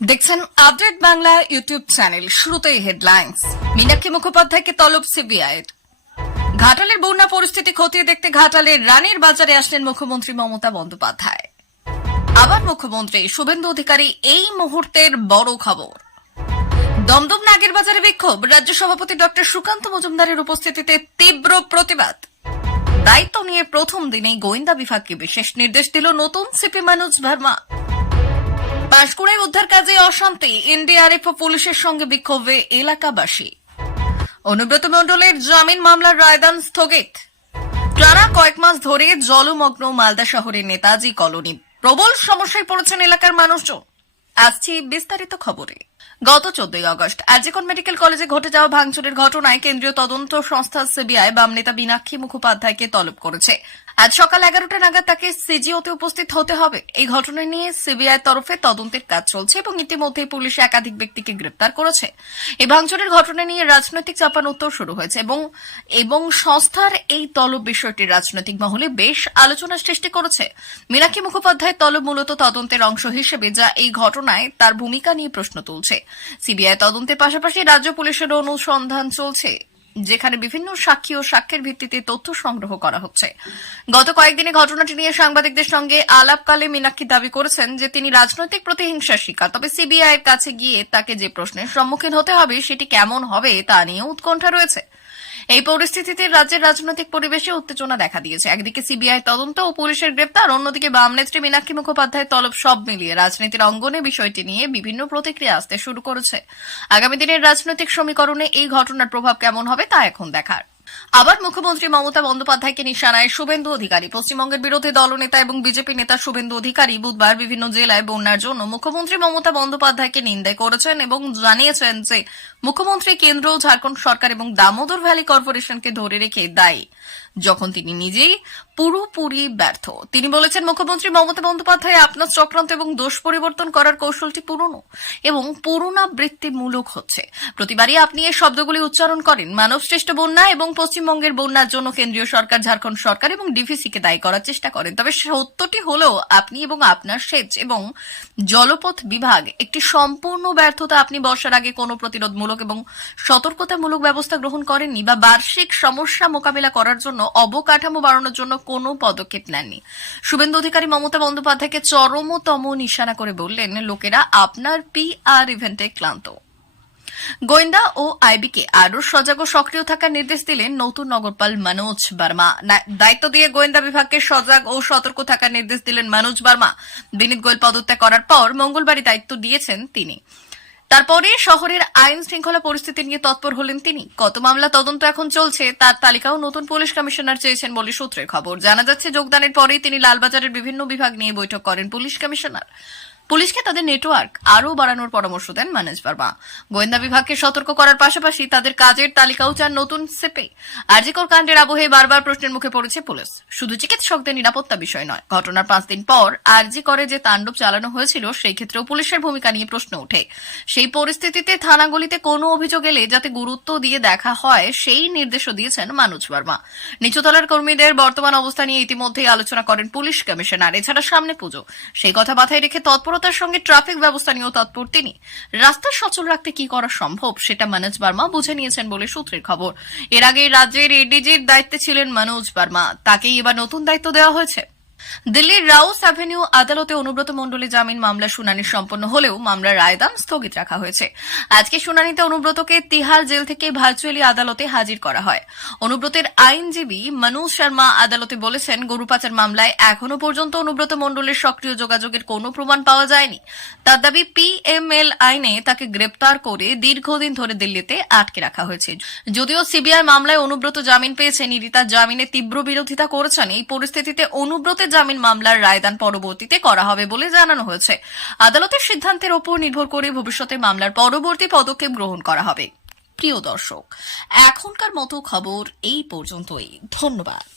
দেখছেন update Bangla YouTube channel. শুরুতেই headlines. Meenakshi মুখোপাধ্যায়কে তলব সিবিআইয়ের। ঘাটালের বন্যা পরিস্থিতি খতিয়ে দেখতে ঘাটালের রানীর বাজারে আসলেন মুখ্যমন্ত্রী মমতা বন্দ্যোপাধ্যায়। আবার মুখ্যমন্ত্রী শুভেন্দু অধিকারী এই মুহূর্তের বড় খবর। দমদম নাগের বাজারে বিক্ষোভ, রাজ্য সভাপতি ডক্টর সুকান্ত মজুমদারের উপস্থিতিতে তীব্র প্রতিবাদ। দায়িত্ব নিয়ে প্রথম দিনেই গোয়েন্দা বিভাগকে বিশেষ নির্দেশ দিল নতুন সিপি মনোজ ভার্মা। পাঁশকুড়ায় উদ্ধার কাজে অশান্তি, এনডিআরএফ ও পুলিশের সঙ্গে বিক্ষোভে এলাকাবাসী। অনুব্রত মণ্ডলের জামিন মামলার রায়দান স্থগিত। টানা কয়েক মাস ধরে জলমগ্ন মালদা শহরের নেতাজি কলোনি, প্রবল সমস্যায় পড়েছেন এলাকার মানুষজন। আসছি বিস্তারিত খবরে। গত 14 আগস্ট আরজিকর মেডিকেল কলেজে ঘটে যাওয়া ভাঙচুরের ঘটনায় কেন্দ্রীয় তদন্ত সংস্থা সিবিআই বাম নেতা মীনাক্ষী মুখোপাধ্যায়কে তলব করেছে। আজ সকাল 11টা নাগাদ তাকে সিজিওতে উপস্থিত হতে হবে। এই ঘটনা নিয়ে সিবিআই তরফে তদন্তের কাজ চলছে এবং ইতিমধ্যে পুলিশ একাধিক ব্যক্তিকে গ্রেপ্তার করেছে। এই ভাঙচুরের ঘটনা নিয়ে রাজনৈতিক চাপানোত্তর শুরু হয়েছে এবং সংস্থার এই তলব বিষয়টি রাজনৈতিক মহলে বেশ আলোচনার সৃষ্টি করেছে। মীনাক্ষী মুখোপাধ্যায়ের তলব মূলত তদন্তের অংশ হিসেবে, যা এই ঘটনায় তার ভূমিকা নিয়ে প্রশ্ন তুলছে। সিবিআই তদন্তের পাশাপাশি রাজ্য পুলিশের অনুসন্ধান চলছে, যেখানে বিভিন্ন সাক্ষী ও সাক্ষ্যের ভিত্তিতে তথ্য সংগ্রহ করা হচ্ছে। গত কয়েকদিনে ঘটনাটি নিয়ে সাংবাদিকদের সঙ্গে আলাপকালে মীনাক্ষী দাবি করেছেন যে তিনি রাজনৈতিক প্রতিহিংসার শিকার। তবে সিবিআই এর কাছে গিয়ে তাকে যে প্রশ্নের সম্মুখীন হতে হবে সেটি কেমন হবে তা নিয়ে উৎকণ্ঠা রয়েছে। এই পরিস্থিতিতে রাজ্যের রাজনৈতিক পরিবেশে উত্তেজনা দেখা দিয়েছে। একদিকে সিবিআই তদন্ত ও পুলিশের গ্রেপ্তার, অন্যদিকে বাম নেত্রী মীনাক্ষী মুখোপাধ্যায়ের তলব, সব মিলিয়ে রাজনীতির অঙ্গনে বিষয়টি নিয়ে বিভিন্ন প্রতিক্রিয়া আসতে শুরু করেছে। আগামী দিনের রাজনৈতিক সমীকরণে এই ঘটনার প্রভাব কেমন হবে তা এখন দেখার। আবার মুখ্যমন্ত্রী মমতা বন্দ্যোপাধ্যায়কে নিশানায় শুভেন্দু অধিকারী। পশ্চিমবঙ্গের বিরোধী দলনেতা এবং বিজেপি নেতা শুভেন্দু অধিকারী বুধবার বিভিন্ন জেলায় বন্যার জন্য মুখ্যমন্ত্রী মমতা বন্দ্যোপাধ্যায়কে নিন্দা করেছেন এবং জানিয়েছেন যে মুখ্যমন্ত্রী কেন্দ্র, ঝাড়খণ্ড সরকার এবং দামোদর ভ্যালি কর্পোরেশনকে ধরে রেখে দায়ী, যখন তিনি নিজেই পুরোপুরি ব্যর্থ। তিনি বলেছেন, মুখ্যমন্ত্রী মমতা বন্দ্যোপাধ্যায় আপনার চক্রান্ত এবং দোষ পরিবর্তন করার কৌশলটি পুরনো এবং পুনরাবৃত্তিমূলক হচ্ছে। প্রতিবারই আপনি এই শব্দগুলি উচ্চারণ করেন। মানবসৃষ্ট বন্যা এবং পশ্চিমবঙ্গের বন্যার জন্য কেন্দ্রীয় সরকার, ঝাড়খণ্ড সরকার এবং ডিভিসিকে দায়ী করার চেষ্টা করেন। তবে সত্যটি হলেও আপনি এবং আপনার সেচ এবং জলপথ বিভাগ একটি সম্পূর্ণ ব্যর্থতা। আপনি বর্ষার আগে কোনো প্রতিরোধমূলক এবং সতর্কতামূলক ব্যবস্থা গ্রহণ করেননি বা বার্ষিক সমস্যা মোকাবিলা করার জন্য অবকাঠামো বাড়ানোর জন্য কোনো পদক্ষেপ নেননি। শুভেন্দু অধিকারী মমতা বন্দ্যোপাধ্যায়কে চরমতম নিশানা করে বললেন, লোকেরা আপনার পিআর ইভেন্টে ক্লান্ত। গোয়েন্দা ও আইবিকে আরও সজাগ ও সক্রিয় থাকার নির্দেশ দিলেন নতুন নগরপাল মনোজ ভার্মা। দায়িত্ব দিয়ে গোয়েন্দা বিভাগকে সজাগ ও সতর্ক থাকার নির্দেশ দিলেন মনোজ ভার্মা। বিনীত গোয়েল পদত্যাগ করার পর মঙ্গলবারই দায়িত্ব দিয়েছেন তিনি। তারপরে শহরের আইন শৃঙ্খলা পরিস্থিতি নিয়ে তৎপর হলেন তিনি। কত মামলা তদন্ত এখন চলছে তার তালিকাও নতুন পুলিশ কমিশনার চেয়েছেন বলে সূত্রের খবর। জানা যাচ্ছে, যোগদানের পরেই তিনি লালবাজারের বিভিন্ন বিভাগ নিয়ে বৈঠক করেন পুলিশ কমিশনার। পুলিশকে তাদের নেটওয়ার্ক আরও বাড়ানোর পরামর্শ দেন মনোজ ভার্মা। গোয়েন্দা বিভাগকে সতর্ক করার পাশাপাশি তাদের কাজের তালিকাও চান নতুন সিপি। আরজিকর কাণ্ডের আবহে বারবার প্রশ্নের মুখে পড়েছে পুলিশ। শুধু চিকিৎসকদের নিরাপত্তা বিষয় নয়, ঘটনার 5 দিন পর আরজিকরে যে তাণ্ডব চালানো হয়েছিল সেই ক্ষেত্রেও পুলিশের ভূমিকা নিয়ে প্রশ্ন ওঠে। সেই পরিস্থিতিতে থানাগুলিতে কোনো অভিযোগ এলে যাতে গুরুত্ব দিয়ে দেখা হয় সেই নির্দেশও দিয়েছেন মনোজ ভার্মা। নিচুতলার কর্মীদের বর্তমান অবস্থা নিয়ে ইতিমধ্যেই আলোচনা করেন পুলিশ কমিশনার। এছাড়া সামনে পুজো, সেই কথা মাথায় রেখে তৎপরতার সঙ্গে ট্রাফিক ব্যবস্থা নিয়েও তৎপর তিনি। রাস্তা সচল রাখতে কি করা সম্ভব সেটা মনোজ ভার্মা বুঝে নিয়েছেন বলে সূত্রের খবর। এর আগে রাজ্যের এডিজির দায়িত্বে ছিলেন মনোজ ভার্মা, তাকেই এবার নতুন দায়িত্ব দেওয়া হয়েছে। দিল্লির রাউস অ্যাভিনিউ আদালতে অনুব্রত মণ্ডলের জামিন মামলা শুনানি সম্পন্ন হলেও মামলার রায়দান স্থগিত রাখা হয়েছে। আজকে শুনানিতে অনুব্রতকে তিহার জেল থেকে ভার্চুয়ালি আদালতে হাজির করা হয়। অনুব্রতের আইনজীবী মনোজ শর্মা আদালতে বলেছেন, গরু পাচার মামলায় এখনো পর্যন্ত অনুব্রত মণ্ডলের সক্রিয় যোগাযোগের কোনো প্রমাণ পাওয়া যায়নি। তার দাবি, পিএমএল আইনে তাকে গ্রেপ্তার করে দীর্ঘদিন ধরে দিল্লিতে আটকে রাখা হয়েছে। যদিও সিবিআই মামলায় অনুব্রত জামিন পেয়েছেন, ইডি তার জামিনের তীব্র বিরোধিতা করেছেন। এই পরিস্থিতিতে অনুব্রতের জামিন মামলার রায়দান পরবর্তীতে করা হবে বলে জানানো হয়েছে। আদালতের সিদ্ধান্তের ওপর নির্ভর করে ভবিষ্যতে মামলার পরবর্তী পদক্ষেপ গ্রহণ করা হবে। প্রিয় দর্শক, এখনকার মতো খবর এই পর্যন্তই। ধন্যবাদ।